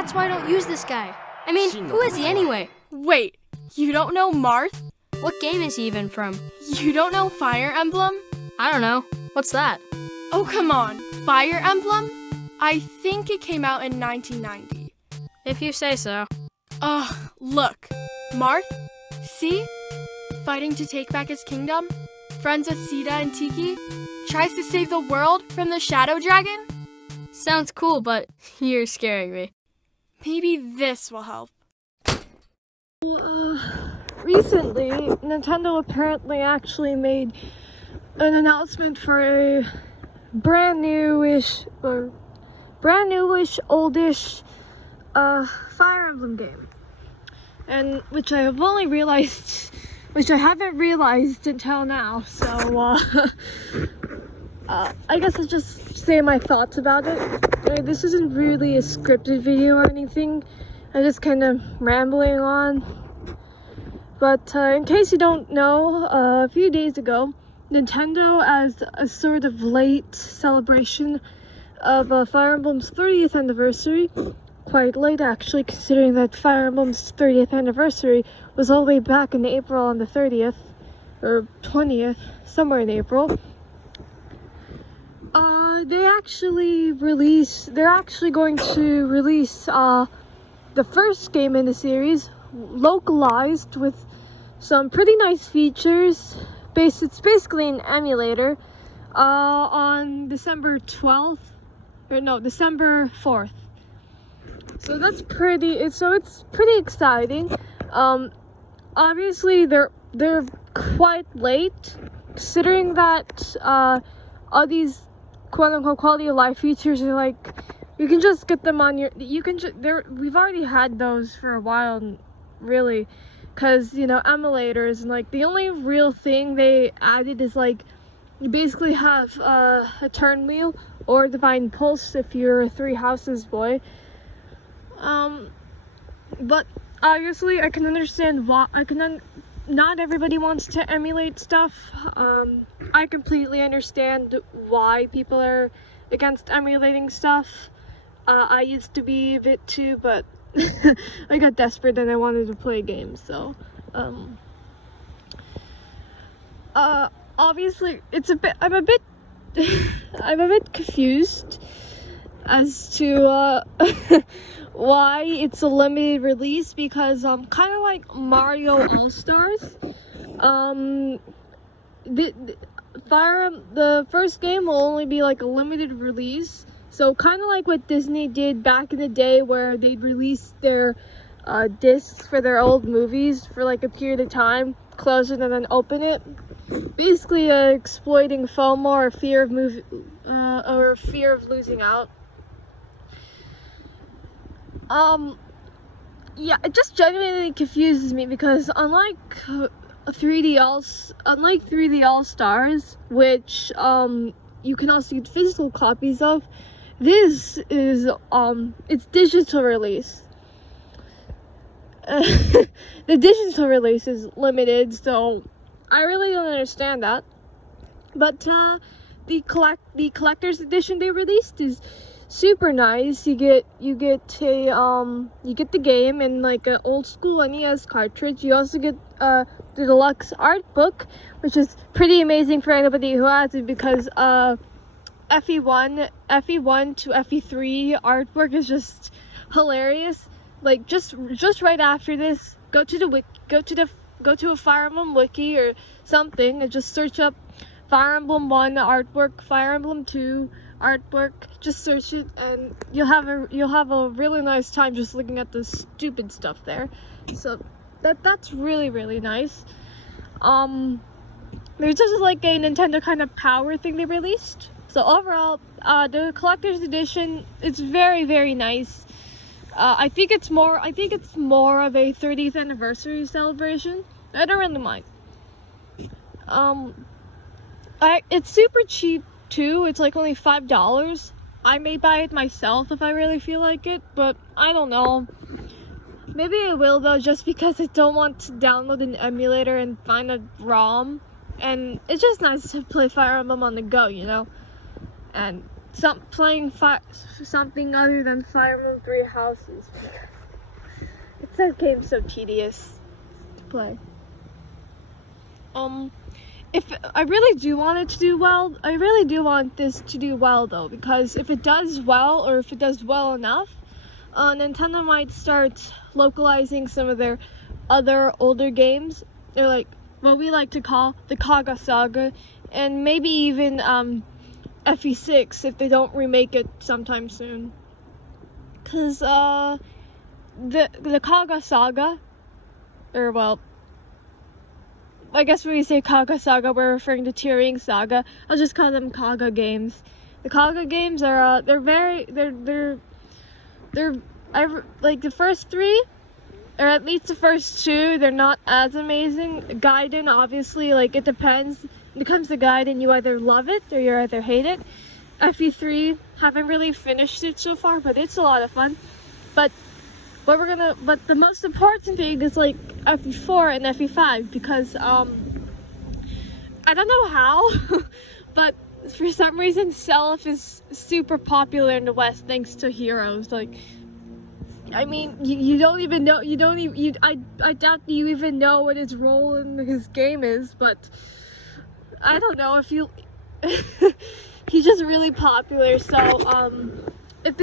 That's why I don't use this guy. I mean, who is he anyway? Wait, you don't know Marth? What game is he even from? You don't know Fire Emblem? I don't know. What's that? Oh, come on. Fire Emblem? I think it came out in 1990. If you say so. Look. Marth? See? Fighting to take back his kingdom? Friends with Sita and Tiki? Tries to save the world from the Shadow Dragon? Sounds cool, but you're scaring me. Maybe this will help. Recently, Nintendo apparently actually made an announcement for a brand newish, oldish Fire Emblem game, and which I haven't realized until now. So I guess I'll just say my thoughts about it. This isn't really a scripted video or anything. I'm just kind of rambling on. But in case you don't know, a few days ago, Nintendo, as a sort of late celebration of Fire Emblem's 30th anniversary, quite late actually, considering that Fire Emblem's 30th anniversary was all the way back in April on the 30th, or 20th, somewhere in April. They're actually going to release the first game in the series, localized with some pretty nice features. It's basically an emulator on December 4th. So it's pretty exciting. Obviously they're quite late, considering that all these quote-unquote quality of life features are like, you can just get them on your, we've already had those for a while, really, because, emulators, and like the only real thing they added is like, you basically have a turn wheel or divine pulse if you're a Three Houses boy. But obviously I can understand why, not everybody wants to emulate stuff. I completely understand why people are against emulating stuff. I used to be a bit too, but I got desperate and I wanted to play games, so obviously I'm a bit confused as to why it's a limited release, because kind of like Mario All-Stars, the first game will only be like a limited release. So kind of like what Disney did back in the day, where they'd release their discs for their old movies for like a period of time, close it and then open it. Basically exploiting FOMO, or fear of losing out. Yeah, it just genuinely confuses me, because unlike 3D All-Stars, which you can also get physical copies of, this is it's digital release. The digital release is limited, so I really don't understand that. But the collector's edition they released is super nice. You get the game in like an old school NES cartridge. You also get the Deluxe Art Book, which is pretty amazing for anybody who has it, because FE1 to FE3 artwork is just hilarious. Like just right after this, go to a Fire Emblem wiki or something and just search up Fire Emblem 1 artwork, Fire Emblem 2 artwork. Just search it and you'll have a really nice time just looking at the stupid stuff there. So that's really, really nice. There's just like a Nintendo kind of power thing they released. So overall, the collector's edition, it's very, very nice. I think it's more of a 30th anniversary celebration. I don't really mind. It's super cheap too. It's like only $5. I may buy it myself if I really feel like it, but I don't know. Maybe I will though, just because I don't want to download an emulator and find a ROM. And it's just nice to play Fire Emblem on the go, And something other than Fire Emblem Three Houses. It's that game so tedious to play. If I really do want it to do well, I really do want this to do well though, because if it does well, or if it does well enough, Nintendo might start localizing some of their other older games. They're like what we like to call the Kaga Saga, and maybe even FE6 if they don't remake it sometime soon. Cause the Kaga Saga, or well, I guess when we say Kaga Saga, we're referring to Tearing Saga. I'll just call them Kaga games. The Kaga games are they're like the first three, or at least the first two, they're not as amazing. Gaiden, obviously, like it depends. When it comes to Gaiden, you either love it or you either hate it. FE3, haven't really finished it so far, but it's a lot of fun. But the most important thing is like FE4 and FE5, because I don't know how, but for some reason Self is super popular in the West thanks to Heroes. Like, I mean, you don't even know, I doubt you even know what his role in his game is, but I don't know if you he's just really popular. So if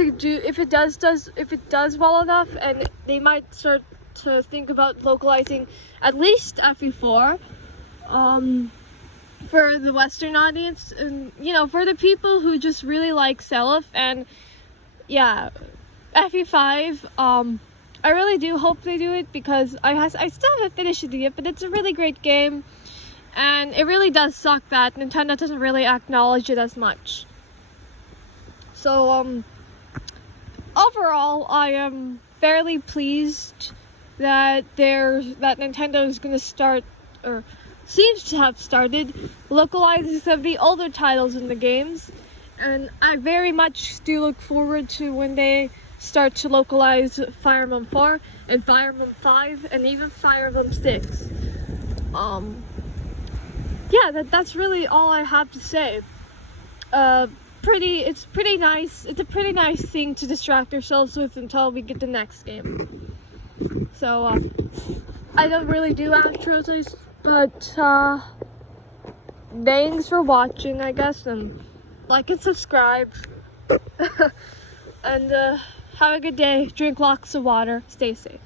it does well enough, and they might start to think about localizing at least FE4 for the Western audience, and for the people who just really like Self, and yeah, FE5, I really do hope they do it, because I still haven't finished it yet, but it's a really great game, and it really does suck that Nintendo doesn't really acknowledge it as much. So overall, I am fairly pleased that Nintendo is going to start, or seems to have started, localizing some of the older titles in the games, and I very much do look forward to when they start to localize Fire Emblem 4 and Fire Emblem 5 and even Fire Emblem 6. Yeah, that's really all I have to say. It's pretty nice. It's a pretty nice thing to distract ourselves with until we get the next game. So I don't really do outros, but thanks for watching, I guess, and like and subscribe. And have a good day. Drink lots of water. Stay safe.